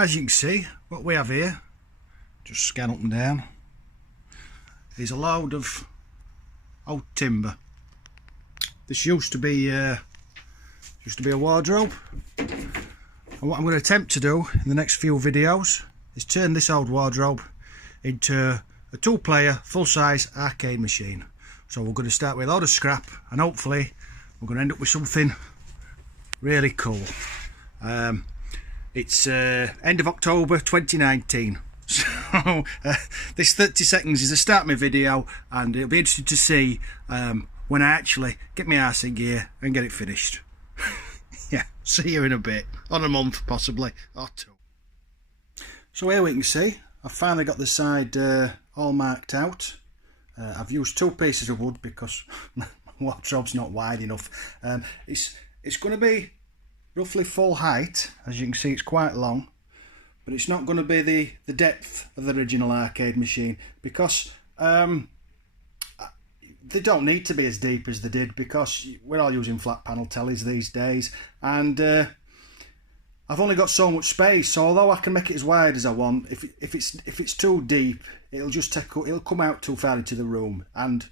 As you can see, what we have here, just scan up and down, is a load of old timber. This used to be a wardrobe, and what I'm going to attempt to do in the next few videos is turn this old wardrobe into a two-player full-size arcade machine. So we're going to start with a load of scrap, and hopefully we're going to end up with something really cool. It's end of October 2019, so this 30 seconds is the start of my video, and it'll be interesting to see when I actually get my arse in gear and get it finished. Yeah, see you in a bit, on a month possibly, or two. So here we can see I've finally got the side all marked out. I've used two pieces of wood because my wardrobe's not wide enough. It's going to be roughly full height. As you can see, it's quite long, but it's not going to be the depth of the original arcade machine, because they don't need to be as deep as they did, because we're all using flat panel tellies these days, and I've only got so much space. So although I can make it as wide as I want, if it's too deep, it'll come out too far into the room, and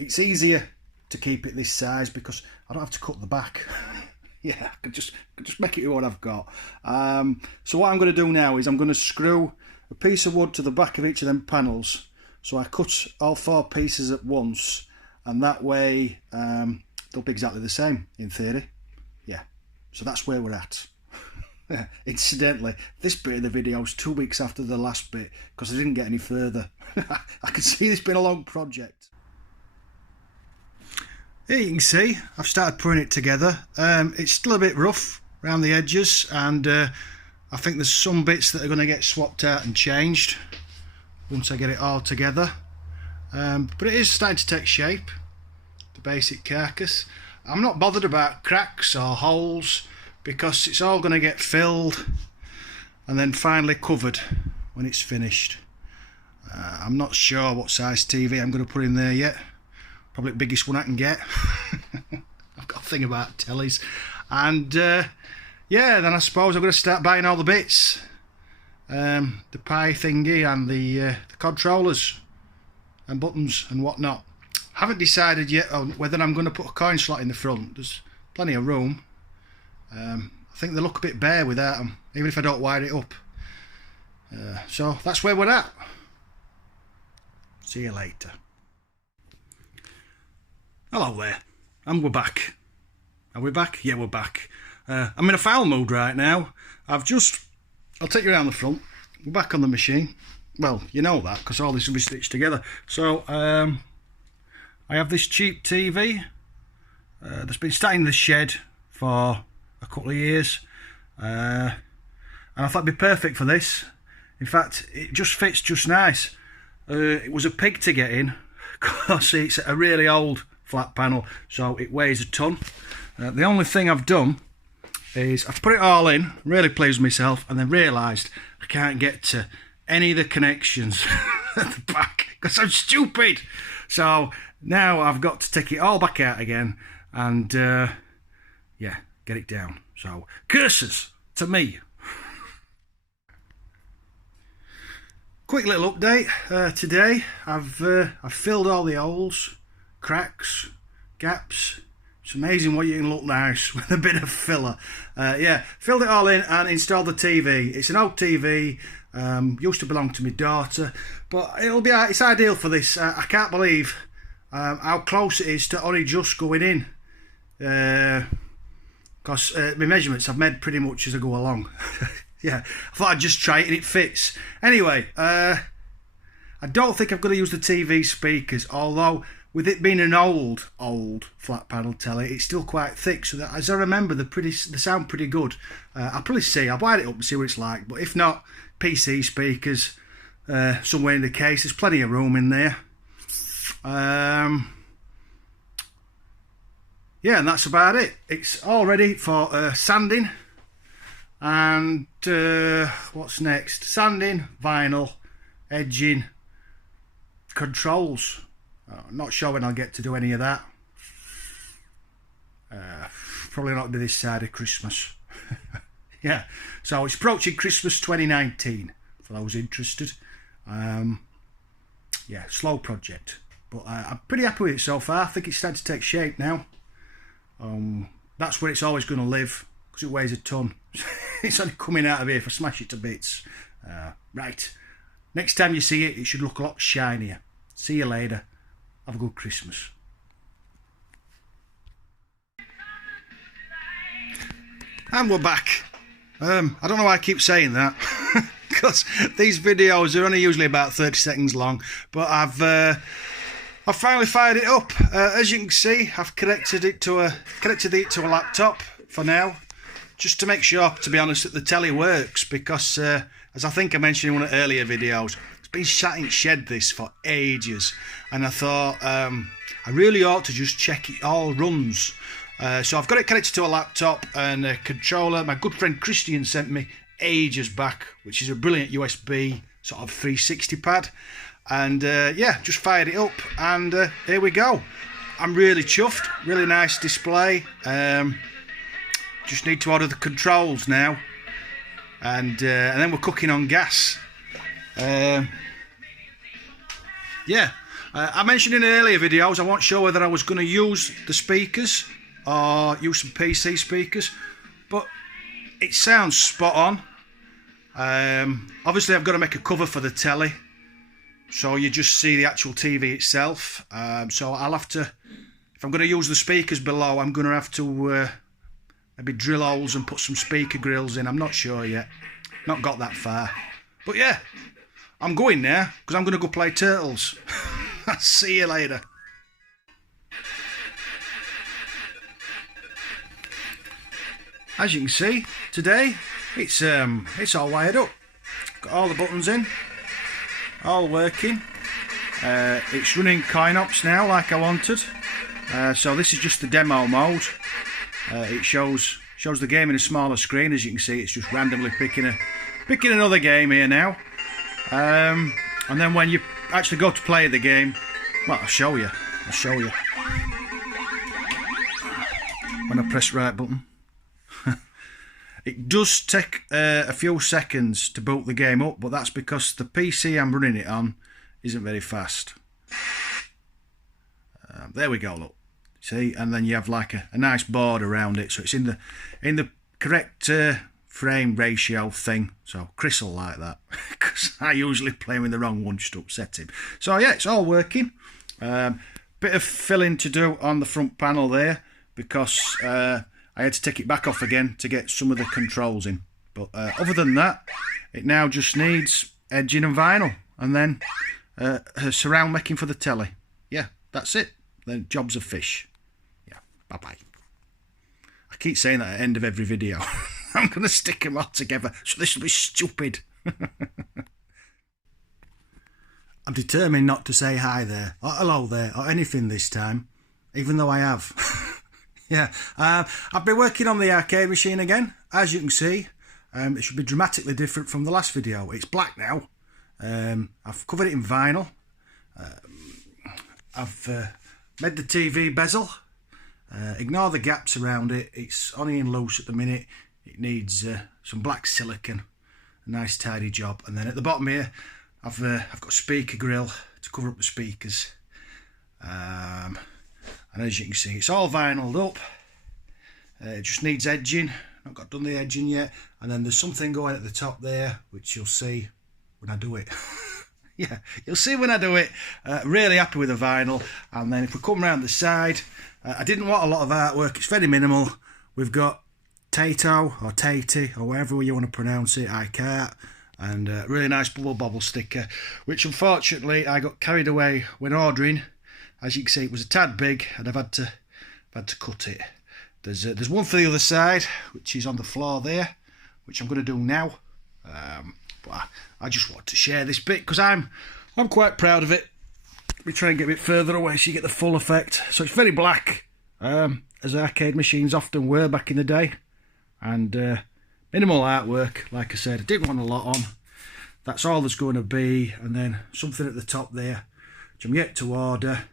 it's easier to keep it this size because I don't have to cut the back. Yeah, I could just make it what I've got. So what I'm going to do now is I'm going to screw a piece of wood to the back of each of them panels, so I cut all four pieces at once, and that way they'll be exactly the same in theory. Yeah, so that's where we're at. Incidentally, this bit of the video is 2 weeks after the last bit because I didn't get any further. I can see this been a long project. Here you can see I've started putting it together. It's still a bit rough around the edges, and I think there's some bits that are going to get swapped out and changed once I get it all together. But it is starting to take shape, the basic carcass. I'm not bothered about cracks or holes because it's all going to get filled and then finally covered when it's finished. I'm not sure what size TV I'm going to put in there yet. Probably the biggest one I can get. I've got a thing about tellies. And yeah, then I suppose I'm going to start buying all the bits. The pie thingy and the controllers and buttons and whatnot. Haven't decided yet on whether I'm going to put a coin slot in the front. There's plenty of room. I think they look a bit bare without them, even if I don't wire it up. So that's where we're at. See you later. Hello there, and we're back. Are we back? Yeah, we're back. I'm in a foul mood right now. I'll take you around the front. We're back on the machine. Well, you know that because all this will be stitched together. So I have this cheap TV that's been sat in the shed for a couple of years, and I thought it'd be perfect for this. In fact, it just fits just nice. It was a pig to get in because it's a really old flat panel, so it weighs a ton. The only thing I've done is I've put it all in, really pleased with myself, and then realised I can't get to any of the connections at the back because I'm stupid. So now I've got to take it all back out again and yeah, get it down. So curses to me. Quick little update today. I've filled all the holes, cracks, gaps. It's amazing what you can look nice with a bit of filler. Yeah, filled it all in and installed the TV. It's an old TV. Used to belong to my daughter, but it's ideal for this. I can't believe how close it is to only just going in, because my measurements I've made pretty much as I go along. Yeah, I thought I'd just try it and it fits. Anyway, I don't think I'm going to use the TV speakers, although with it being an old flat panel telly, it's still quite thick, so that, as I remember, they sound pretty good. I'll probably see, I'll wire it up and see what it's like, but if not, PC speakers somewhere in the case. There's plenty of room in there. Yeah, and that's about it. It's all ready for sanding, and what's next? Sanding, vinyl, edging, controls. Not sure when I'll get to do any of that. Probably not be this side of Christmas. Yeah, so it's approaching Christmas 2019 for those interested. Yeah, slow project, but I'm pretty happy with it so far. I think it's starting to take shape now. That's where it's always going to live, because it weighs a ton. It's only coming out of here if I smash it to bits. Right, next time you see it, it should look a lot shinier. See you later. Have a good Christmas. And we're back. I don't know why I keep saying that, because these videos are only usually about 30 seconds long, but I've finally fired it up. As you can see, I've connected it to a laptop for now, just to make sure, to be honest, that the telly works, because as I think I mentioned in one of the earlier videos, it's been sat in shed this for ages, and I thought I really ought to just check it all runs. So I've got it connected to a laptop and a controller my good friend Christian sent me ages back, which is a brilliant USB sort of 360 pad, and yeah, just fired it up, and here we go. I'm really chuffed. Really nice display. Just need to order the controls now, and then we're cooking on gas. Yeah, I mentioned in earlier videos I wasn't sure whether I was going to use the speakers or use some PC speakers, but it sounds spot on. Obviously I've got to make a cover for the telly, so you just see the actual TV itself. So I'll have to, if I'm going to use the speakers below, I'm going to have to maybe drill holes and put some speaker grills in. I'm not sure yet, not got that far, but yeah, I'm going now because I'm going to go play Turtles. See you later. As you can see, today it's all wired up. Got all the buttons in, all working. It's running CoinOps now, like I wanted. So this is just the demo mode. It shows the game in a smaller screen. As you can see, it's just randomly picking another game here now. And then when you actually go to play the game, well, I'll show you. When I press right button. It does take a few seconds to boot the game up, but that's because the PC I'm running it on isn't very fast. There we go, look. See, and then you have like a nice board around it, so it's in the correct frame ratio thing. So Chris will like that, because I usually play with the wrong one just to upset him. So yeah, it's all working. Bit of filling to do on the front panel there, because I had to take it back off again to get some of the controls in. But other than that, it now just needs edging and vinyl, and then surround making for the telly. Yeah, that's it. The job's a fish. Yeah, bye-bye. I keep saying that at the end of every video. I'm going to stick them all together, so this will be stupid. I'm determined not to say hi there, or hello there, or anything this time, even though I have. Yeah, I've been working on the arcade machine again. As you can see, it should be dramatically different from the last video. It's black now. I've covered it in vinyl. I've made the TV bezel. Ignore the gaps around it. It's only in loose at the minute. It needs some black silicone. A nice tidy job. And then at the bottom here, I've got a speaker grill to cover up the speakers. And as you can see, it's all vinyled up. It just needs edging. Not got done the edging yet. And then there's something going at the top there, which you'll see when I do it. Yeah, you'll see when I do it. Really happy with the vinyl. And then if we come around the side, I didn't want a lot of artwork. It's very minimal. We've got Tato or Tatey or whatever you want to pronounce it. I can't. And a really nice bubble bobble sticker, which unfortunately I got carried away when ordering. As you can see, it was a tad big, and I've had to cut it. There's one for the other side, which is on the floor there, which I'm going to do now. But I just want to share this bit because I'm quite proud of it. Let me try and get a bit further away so you get the full effect. So it's very black, as arcade machines often were back in the day, and minimal artwork. Like I said, I didn't want a lot on. That's all there's going to be, and then something at the top there, which I'm yet to order.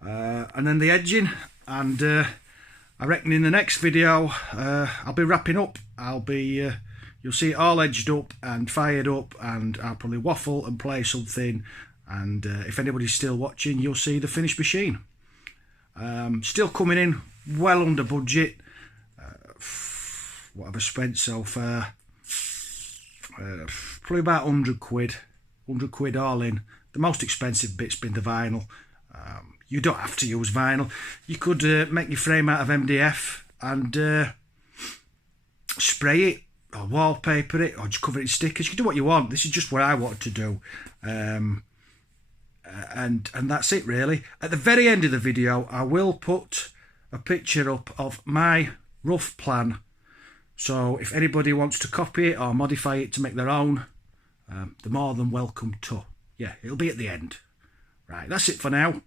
And then the edging, and I reckon in the next video I'll be wrapping up I'll be you'll see it all edged up and fired up, and I'll probably waffle and play something, and if anybody's still watching, you'll see the finished machine. Still coming in well under budget. What have I spent so far? Probably about 100 quid. 100 quid all in. The most expensive bit's been the vinyl. You don't have to use vinyl. You could make your frame out of MDF and spray it, or wallpaper it, or just cover it in stickers. You can do what you want. This is just what I wanted to do. And that's it really. At the very end of the video, I will put a picture up of my rough plan. So if anybody wants to copy it or modify it to make their own, they're more than welcome to. Yeah, it'll be at the end. Right, that's it for now.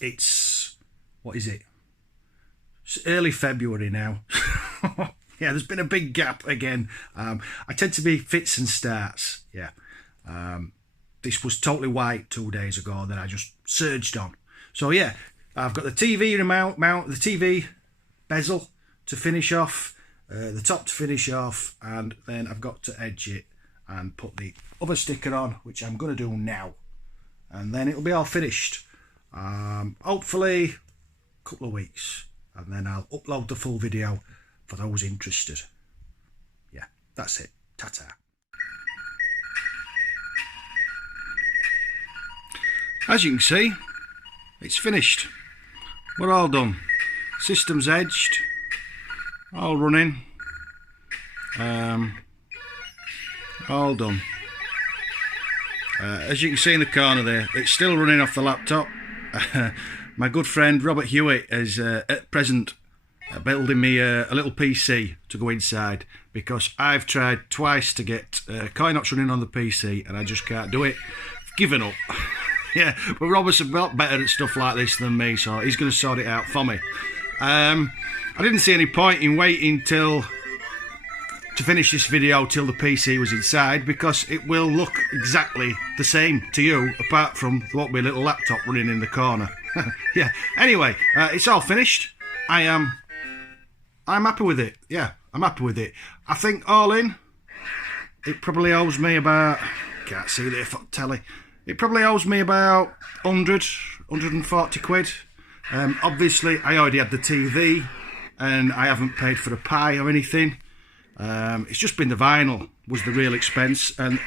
It's, what is it? It's early February now. Yeah, there's been a big gap again. I tend to be fits and starts. Yeah. This was totally white 2 days ago, then I just surged on. So yeah, I've got the TV mount, the TV bezel to finish off, the top to finish off, and then I've got to edge it and put the other sticker on, which I'm going to do now, and then it'll be all finished. Hopefully a couple of weeks, and then I'll upload the full video for those interested. Yeah, that's it. Ta-ta. As you can see, it's finished. We're all done. System's edged, all running, all done. As you can see in the corner there, it's still running off the laptop. My good friend Robert Hewitt is at present building me a little PC to go inside, because I've tried twice to get Coinox running on the PC and I just can't do it. I've given up. Yeah, but Robert's a lot better at stuff like this than me, so he's going to sort it out for me. I didn't see any point in waiting to finish this video till the PC was inside, because it will look exactly the same to you, apart from there won't be a little laptop running in the corner. Yeah. Anyway, it's all finished. I'm happy with it. Yeah, I'm happy with it. I think all in, it probably owes me about, can't see there for telly. It probably owes me about 140 quid. Obviously, I already had the TV, and I haven't paid for a pie or anything. It's just been the vinyl was the real expense, and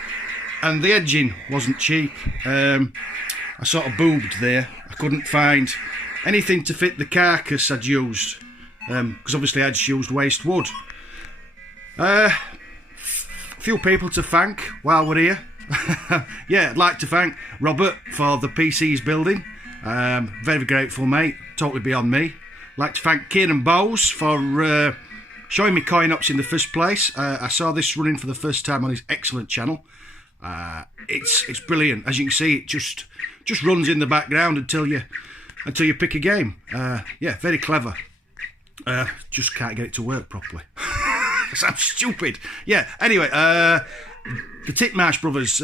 the edging wasn't cheap. I sort of boobed there. I couldn't find anything to fit the carcass I'd used, because obviously I'd used waste wood. A few people to thank while we're here. Yeah, I'd like to thank Robert for the PC he's building. Very grateful, mate. Totally beyond me. Like to thank Kieran Bowes for showing me Coinox in the first place. I saw this running for the first time on his excellent channel. It's brilliant. As you can see, it just runs in the background until you pick a game. Yeah, very clever. Just can't get it to work properly. I'm stupid. Yeah. Anyway, the Titmarsh brothers,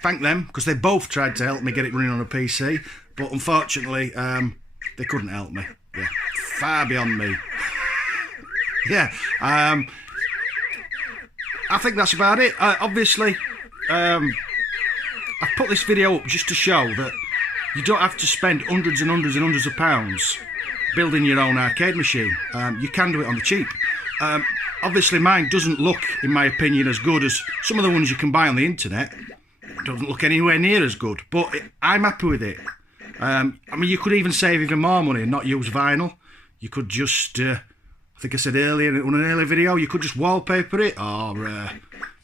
thank them, because they both tried to help me get it running on a PC, but unfortunately they couldn't help me. Yeah, far beyond me. Yeah, I think that's about it. Obviously, I've put this video up just to show that you don't have to spend hundreds and hundreds and hundreds of pounds building your own arcade machine. You can do it on the cheap. Obviously, mine doesn't look, in my opinion, as good as some of the ones you can buy on the internet. It doesn't look anywhere near as good, but I'm happy with it. I mean, you could even save even more money and not use vinyl. You could just, I think I said earlier in an earlier video, you could just wallpaper it or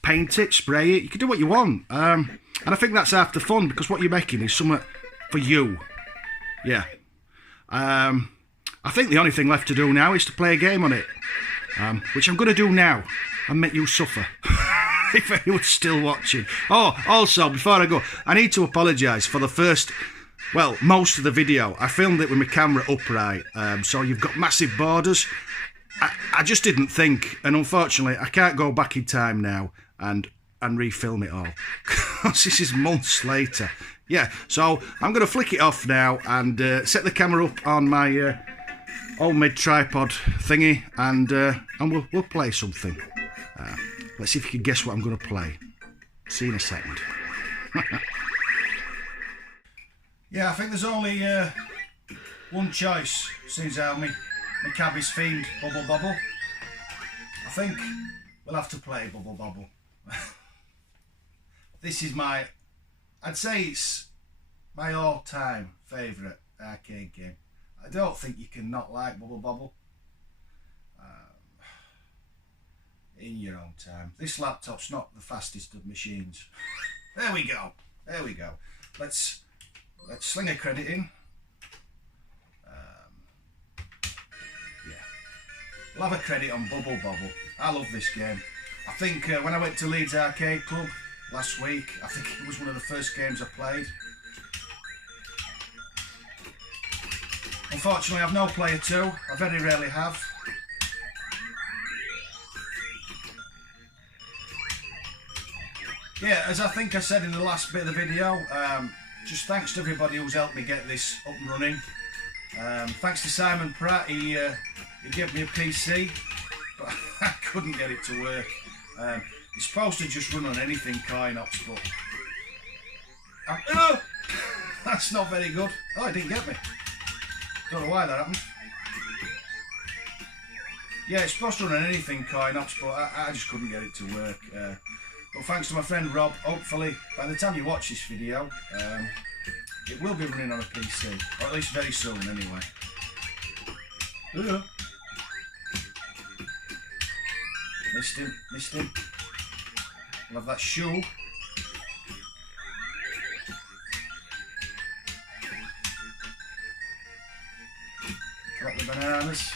paint it, spray it. You can do what you want. And I think that's half the fun, because what you're making is something for you. Yeah. I think the only thing left to do now is to play a game on it. Which I'm going to do now and make you suffer. If anyone's still watching. Oh, also, before I go, I need to apologise for the first, well, most of the video. I filmed it with my camera upright, so you've got massive borders. I just didn't think, and unfortunately, I can't go back in time now and refilm it all. Because this is months later. Yeah, so I'm going to flick it off now and set the camera up on my homemade tripod thingy, and we'll play something. Let's see if you can guess what I'm going to play. See you in a second. Yeah, I think there's only one choice, since how my cabbie's themed Bubble Bobble. I think we'll have to play Bubble Bobble. This is I'd say it's my all-time favourite arcade game. I don't think you can not like Bubble Bobble. In your own time. This laptop's not the fastest of machines. There we go. There we go. Let's sling a credit in. Yeah. We'll have a credit on Bubble Bobble. I love this game. I think when I went to Leeds Arcade Club last week, I think it was one of the first games I played. Unfortunately, I've no player 2. I very rarely have. Yeah, as I think I said in the last bit of the video, just thanks to everybody who's helped me get this up and running. Thanks to Simon Pratt, he gave me a PC, but I couldn't get it to work. It's supposed to just run on anything Coinops, but oh, that's not very good. Oh, it didn't get me. Don't know why that happened. Yeah, it's supposed to run on anything Coinops, but I just couldn't get it to work. But thanks to my friend Rob, hopefully by the time you watch this video, it will be running on a PC, or at least very soon anyway. Missed him, missed him. We'll have that shoe. Collect the bananas.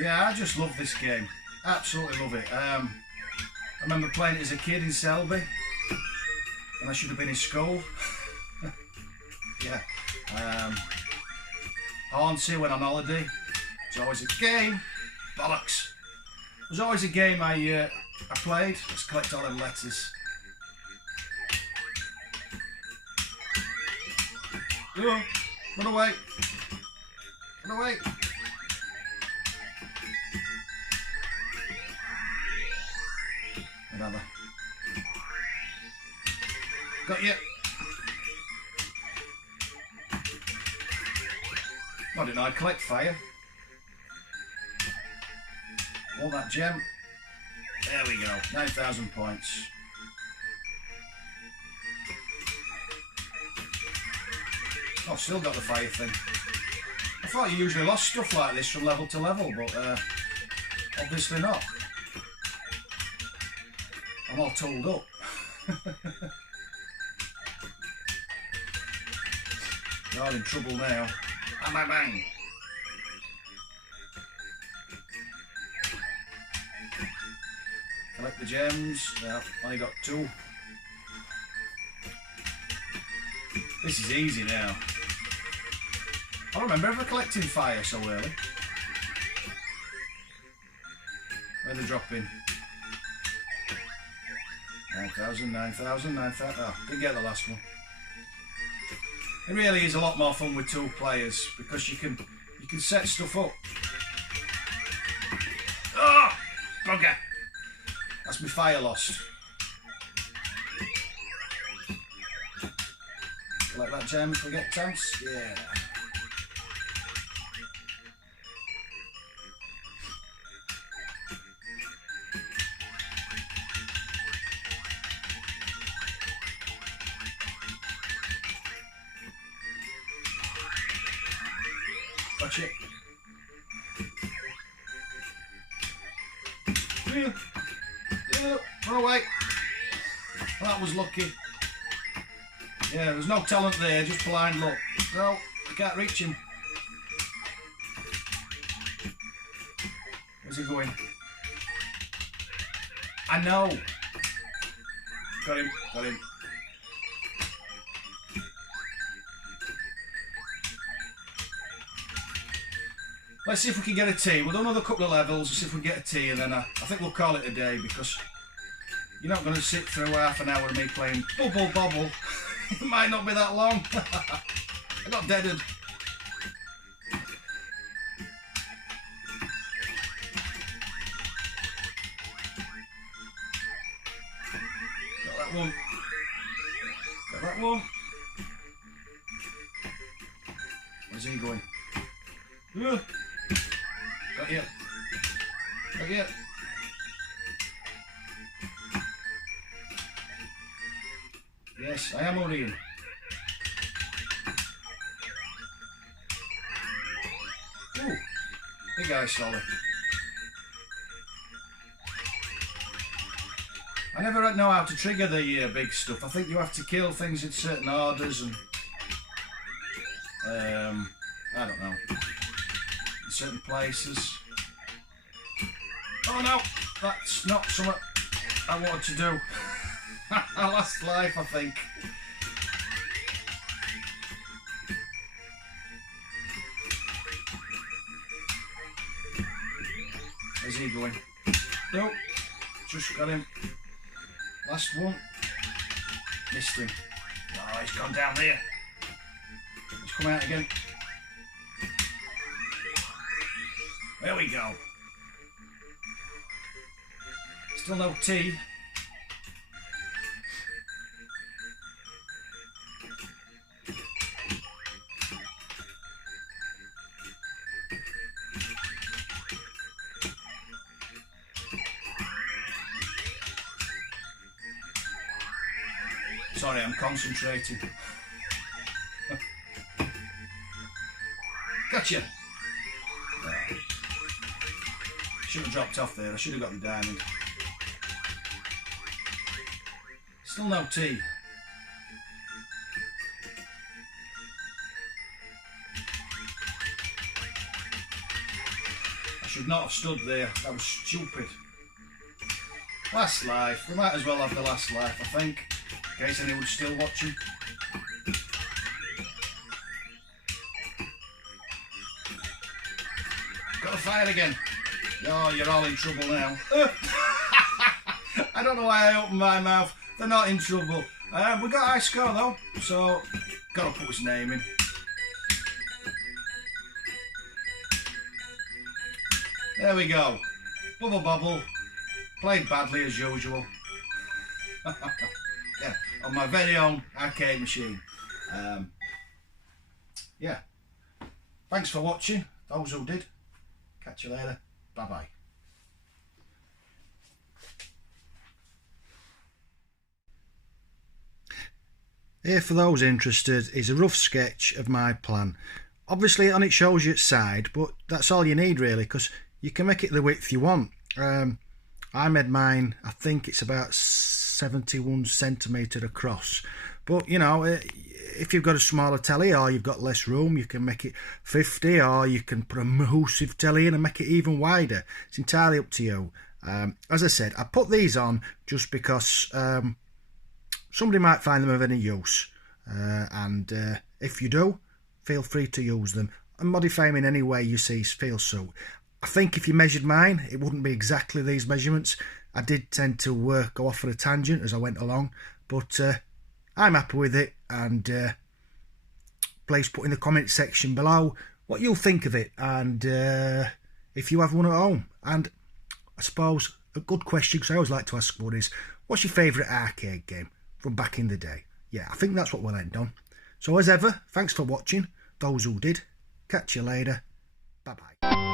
Yeah, I just love this game. Absolutely love it. I remember playing it as a kid in Selby, and I should have been in school. Yeah. Hornsey went on holiday. It's always a game. Bollocks. It was always a game I played. Let's collect all them letters. Oh, run away. Run away. Another. Got you. I didn't know I'd collect fire. All that gem. There we go. 9,000 points. Oh, still got the fire thing. I thought you usually lost stuff like this from level to level, but obviously not. I'm all tooled up. You're all in trouble now. Bang, bang, bang. Collect the gems. Yeah, only got 2. This is easy now. I don't remember ever collecting fire so early. Where they drop in? 9,000, 9,000, 9,000. Oh, didn't get the last one. It really is a lot more fun with 2 players because you can set stuff up. Oh, bugger! That's my fire lost. Collect that gem if we get a chance. Yeah. Watch it. Run away. Well, that was lucky. Yeah, there was no talent there, just blind luck. No, I can't reach him. Where's he going? I know. Got him, got him. let's see if we can get a T. We'll do another couple of levels and see if we can get a T, and then I think we'll call it a day, because you're not going to sit through half an hour of me playing Bubble Bobble. It might not be that long. I got deaded. Got that one. Got that one. Where's he going? Got you. Got you. Yes, I am Orion. Ooh, big eye solid. I never know how to trigger the big stuff. I think you have to kill things in certain orders, and I don't know, in certain places. Oh no, that's not something I wanted to do. Last life, I think. Where's he going? Nope, just got him. Last one. Missed him. Oh, he's gone down there. He's come out again. There we go. Still no T. Sorry, I'm concentrating. Gotcha. Should have dropped off there. I should have got the diamond. Still no T. I should not have stood there. That was stupid. Last life. We might as well have the last life, I think, in case anyone's still watching. Got to fire again. Oh, you're all in trouble now. I don't know why I opened my mouth. They're not in trouble. We got a high score though, so got to put his name in. There we go. Bubble Bobble. Played badly as usual. Yeah, on my very own arcade machine. Yeah. Thanks for watching, those who did. Catch you later. Bye bye. Here, for those interested, is a rough sketch of my plan. Obviously on it shows you its side, but that's all you need really, because you can make it the width you want. I made mine, I think it's about 71 centimetre across, but you know, if you've got a smaller telly or you've got less room, you can make it 50, or you can put a massive telly in and make it even wider. It's entirely up to you. As I said, I put these on just because somebody might find them of any use, and if you do, feel free to use them and modify them in any way you see feel so. I think if you measured mine, it wouldn't be exactly these measurements. I did tend to go off on a tangent as I went along, but I'm happy with it, and please put in the comment section below what you'll think of it, and if you have one at home. And I suppose a good question, because I always like to ask one, is what's your favourite arcade game from back in the day? Yeah, I think that's what we'll end on. So as ever, thanks for watching, those who did. Catch you later. Bye bye.